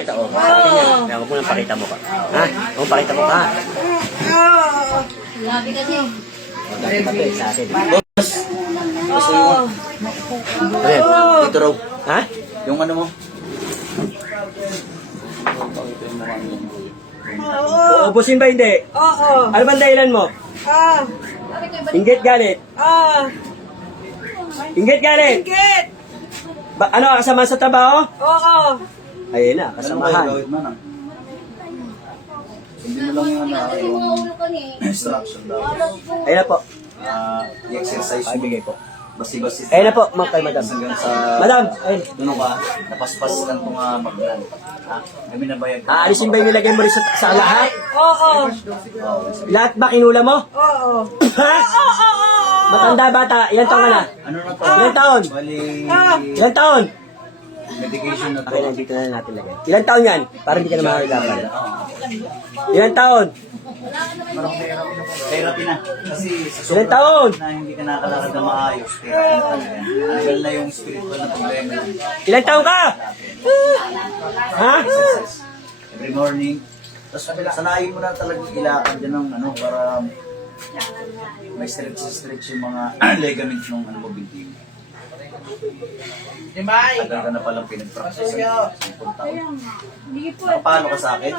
Pakita ko. Kaya huwag mo nang pakita mo ka. Ha? Huwag pakita mo ka. Grabe kasi. Dati sa. Boss! Gusto mo? Ayan, dito raw. Ha? Yung ano mo? Uubusin ba hindi? Oo. Ano bang dahilan mo? Ah. Inggit galit. Ah. Inggit galit. Ingit. Ba, ano, kasama sa trabaho? Oo. Ayun na, kasamahan. gawin man ah. Hindi mo lang yung ano, yung mga instruction daw. Ayun na po. Ah, i-exercise Ay, mo. bigay po. Basi-basi. Ayun na po, ma kay madam. Hanggang sa... Madam, ayun. Doon ka, napaspas itong uh, magnan. Ha? Kami na bayad ka. Aalisin ba yung nilagay mo rin sa, sa lahat? Oo. Lahat ba kinula mo? Oo. Ha? Matanda bata, ilan taon ka na? Ano na to? Ilan taon? Bali, Ilan taon? Medication na to. Okay, nandito na natin lagay. Ilan taon yan? Para hindi ka na makakagapan. Oo. Ilan taon? Therapy na. Kasi sa Ilan sobrang taon? na hindi ka nakakalakad na maayos, therapy na talaga na yung spiritual na problema. Ilan taon ka? Ha? Every morning. Tapos sanayin mo na talaga ilakad yan ng ano, para may stretch-stretch yung mga ligaments ng ano mo, binti mo. Tagal ka na palang pinag-practice sa sampung taon. Nakapalo ka sa akin?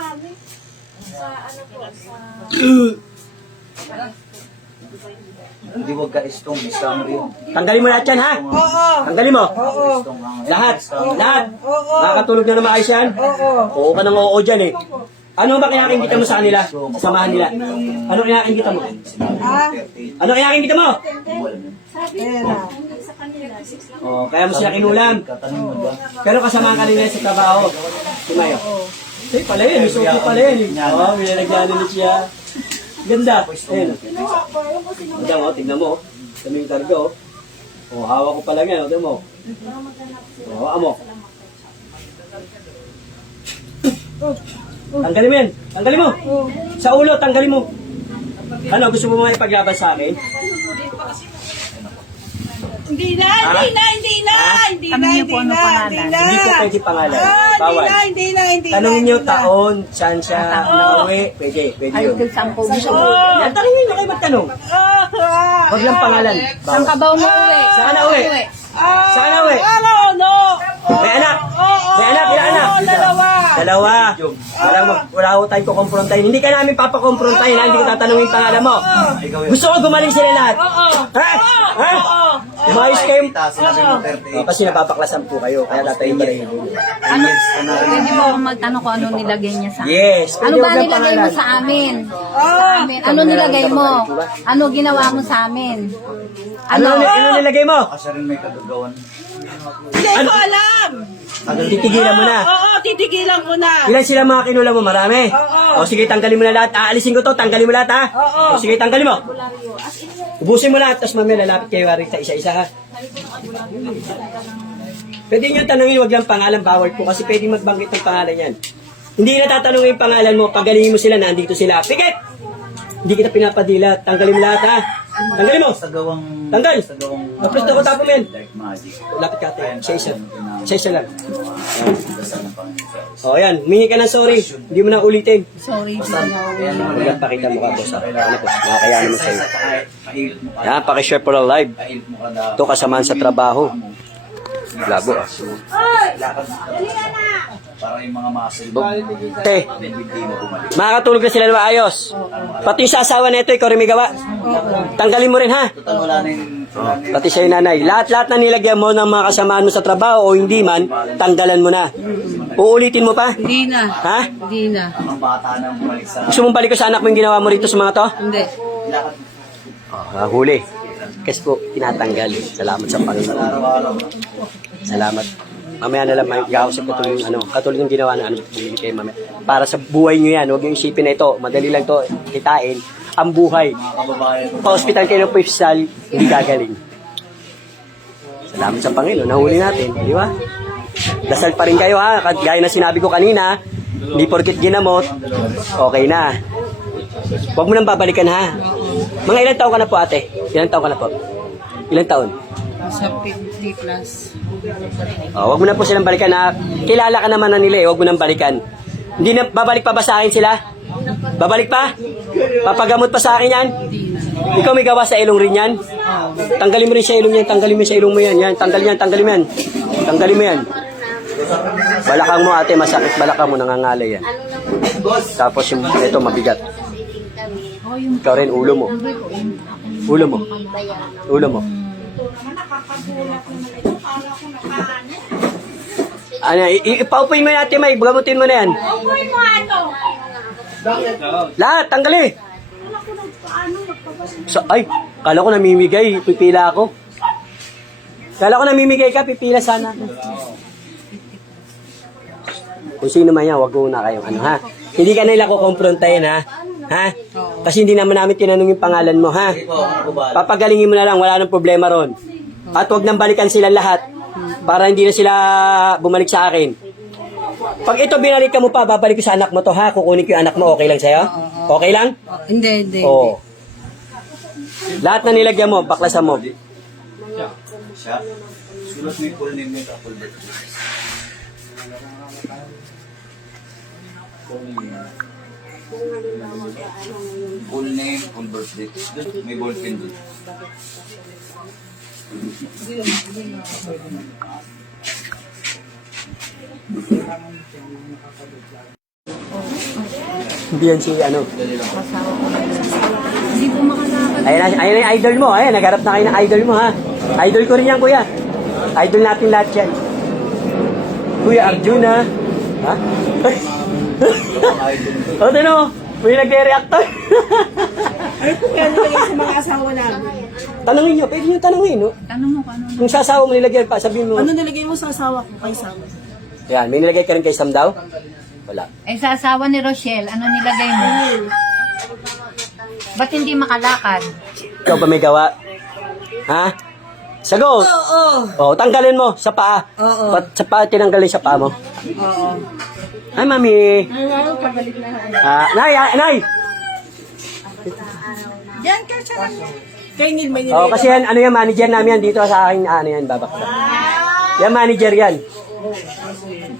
Hindi wag ka istong, isang rin. Tanggalin mo lahat yan, ha? Oo. Tanggalin mo. Oo. Lahat. Lahat. Oo. Makakatulog na na maayos yan. Oo. Oo ka nang oo dyan eh. Ano ba kinakingita mo sa kanila? Sa Samahan nila. Ano kinakingita mo? Ah. Ano kinakingita mo? Ayan na. Oh, kaya mo sila kinulam. Pero kasama ka nila sa trabaho. Tumayo. Eh, pala yun. Gusto ko pala yun. Oo, oh, binalagyan ulit siya. Ganda. Ayun. Madam, oh, mo. oh. Kami yung karga, oh. Oh, hawak ko pala yan. oh, Tignan mo. Oh, amo. Tanggalin mo yan. Tanggalin mo. Sa ulo, tanggalin mo. Ano, gusto mo mga ipaglaban sa akin? Hindi na, hindi na, hindi na, hindi na, hindi na, hindi na. Hindi po pwede pangalan. Ah, Bawal. Hindi na, hindi na, hindi na. Hindi na. taon, saan siya nakauwi. Pwede, pwede Ay, yun. saan ko gusto mo. Oo. Yan, tanungin nyo kayo magtanong. Ah, ah, Huwag lang pangalan. Saan ka Bawal. ba umuwi? Saan ka uwi? ah, Saan na, we? Ano, no? May anak. Oo. May anak, ilan anak? Oo, dalawa. Dalawa. Mag- wala ko tayong kukomprontahin. Hindi ka namin papakomprontahin ha. Hindi ko tatanungin pangalan mo. Gusto ko gumaling sila lahat. Oo. Ha? Ha? Oo. Umayos kayo. Kita, sinabi mo 38. Oh, kasi napapaklasan po kayo. Kaya tatayo pa rin. Ano? Pwede mo akong magtanong kung ano nilagay niya sa amin. Yes. Ano ba nilagay mo sa amin? Ah, Amin. Ano nilagay mo? Ano ginawa mo sa amin? Ano, Ano? ano nilagay mo? Kasi rin may kagagawan. Hindi ko alam. Titigilan mo na. Oo, titigilan ko na. Ilan sila mga kinula mo? Marami. Oo. O sige, tanggalin mo na lahat. Aalisin ko to, tanggalin mo lahat ha. Oo. O sige, tanggalin mo. Ubusin mo lahat, tapos mamaya lalapit kayo Rita isa-isa ha. Pwede nyo tanongin, wag lang pangalan, bawal po kasi pwede magbanggit ng pangalan yan. Hindi na tatanungin yung pangalan mo, pagalingan mo sila, nandito sila. Pikit! Hindi kita pinapadila, tanggalin mo lahat ha. Tanggalin mo! Sa gawang... Tanggal! Sa gawang... Tapos na ko tapo magic. Lapit ka ate, isa-isa. Isa-isa lang. Ng. O yan, humingi ka ng sorry. Hindi mo na ulitin. Sorry. Huwag lang pakita mo ka? Ano po, sa'yo. at saka pahilot mo ka. Yan, pakishare for a live. Ito kasamaan sa trabaho. Labo ah. Lakad mo. Para yung mga muscle mo. Te, Hindi bumalik. makakatulog na sila na maayos. Pati yung sa asawa nito, ikaw rin may gawa. Tanggalin mo rin ha. Total wala na yung... wala na yung- Pati sa'yo nanay. Lahat-lahat na nilagyan mo ng mga kasamaan mo sa trabaho o hindi man, tanggalan mo na. Uulitin mo pa? Hindi na. Ha? Hindi na. Ang bata na bumalik sa... Gusto mong balik ko sa anak mo yung ginawa mo rito sa mga to? Hindi. Lakad. Ah, huli. Kasi po, tinatanggal. Salamat sa Panginoon. Araw-araw. Salamat. Mamaya na lang may kausap ko yung ano, katulad ng ginawa na ano, bumili kayo mamaya. Para sa buhay nyo yan, huwag yung isipin na ito, madali lang to kitain. Ang buhay. Pa-hospital kayo ng hospital, hindi gagaling. Salamat sa Panginoon, nahuli natin, di ba? Dasal pa rin kayo ha, gaya na sinabi ko kanina, hindi porkit ginamot, okay na. Huwag mo nang babalikan ha. Mga ilang taon ka na po ate? Ilang taon ka na po? Ilang taon? Sa 50 plus. Oh, wag mo na po silang balikan na kilala ka naman na nila eh, wag mo nang balikan. Hindi na babalik pa ba sa akin sila? Babalik pa? Papagamot pa sa akin yan? Ikaw may gawa sa ilong rin yan? Tanggalin mo rin sa ilong yan, tanggalin mo sa ilong mo yan. Yan, tanggalin yan, tanggalin mo yan. Tanggalin mo yan. Balakang mo ate, masakit balakang mo, nangangalay yan. Tapos yung, ito mabigat. Ikaw rin, ulo mo. Ulo mo. Ulo mo. Ano, i- i- ipaupuin mo natin, May. Gamutin mo na yan. Uy mo ano? Lahat, tanggali. So, ay, kala ko namimigay, pipila ako. Kala ko namimigay ka, pipila sana. Kung sino man yan, wag na kayong ano, ha? Hindi ka nila kukomprontahin, ha? Ha? Kasi hindi naman namin tinanong yung pangalan mo, ha? Papagalingin mo na lang, wala nang problema ron. At wag nang balikan sila lahat para hindi na sila bumalik sa akin. Pag ito binalik ka mo pa, babalik ko sa anak mo to ha. Kukunin ko yung anak mo, okay lang sa'yo? Okay lang? Hindi, hindi. Oo. Lahat na nilagyan mo, baklasan mo. Siya. Sulat mo yung full name niya, full birthday. Full name, full birthday. Doon, may ballpen doon. Hindi yan si ano. Hindi po makalakad. Ayan, idol mo. Ayan, nagharap na kayo ng idol mo ha. Idol ko rin yan, kuya. Idol natin lahat yan. Kuya Arjun ha. O, tino. May nagre-reactor. Ay, kung ano nilagay sa mga asawa namin. tanungin nyo, pwede nyo tanungin, no? Tanong mo ano. Kung sasawa mo nilagyan pa, sabihin mo. Ano nilagay mo sa asawa ko kay Sam? Yan, may nilagay ka rin kay Sam daw? Wala. Eh, sa asawa ni Rochelle, ano nilagay mo? Ba't hindi makalakad? Ikaw ba may gawa? Ha? Sagot! Oo. Oh, tanggalin mo sa paa. Oo. Pat, sa paa, tinanggalin sa paa mo. Oo. Ay, mami. Ay. Ah, nay, ah, nay! Diyan ka siya lang. Kay Neil, may Oh, kasi yan, ano yan, manager namin yan dito sa akin, ano yan, babakta. Yan, manager yan.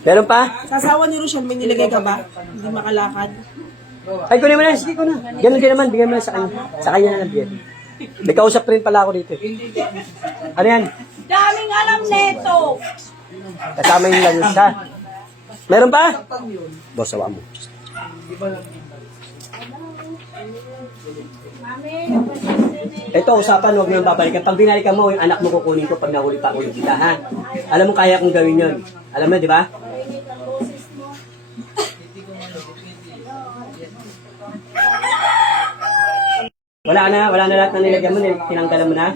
Meron pa? Sa asawa ni Rochelle, may nilagay ka ba? Hindi makalakad. Ay, kunin mo na, sige ko na. Ganun din naman, bigyan mo na sa kanya. Sa kanya na lang bigyan. May kausap rin pala ako dito. eh. Ano yan? Daming alam neto. Kasama yung lansa. Meron pa? Boss, awa mo. Ito, usapan, huwag mo yung babalikan. Pag binalikan mo, yung anak mo kukunin ko pag nahuli pa ulit kita, ha? Alam mo, kaya kong gawin yun. Alam mo, di ba? Wala na, wala na lahat na nilagyan mo, tinanggalan mo na.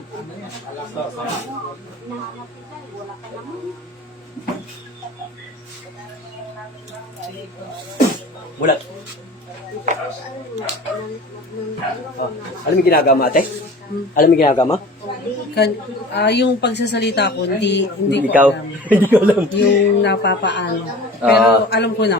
Mulat. Oh, alam mo ginagawa mo, ate? Alam mo ginagawa mo? Kan, ah, yung pagsasalita ko, hindi, hindi ko Ikaw? alam. Hindi ko alam. Yung napapaano. Pero alam ko na.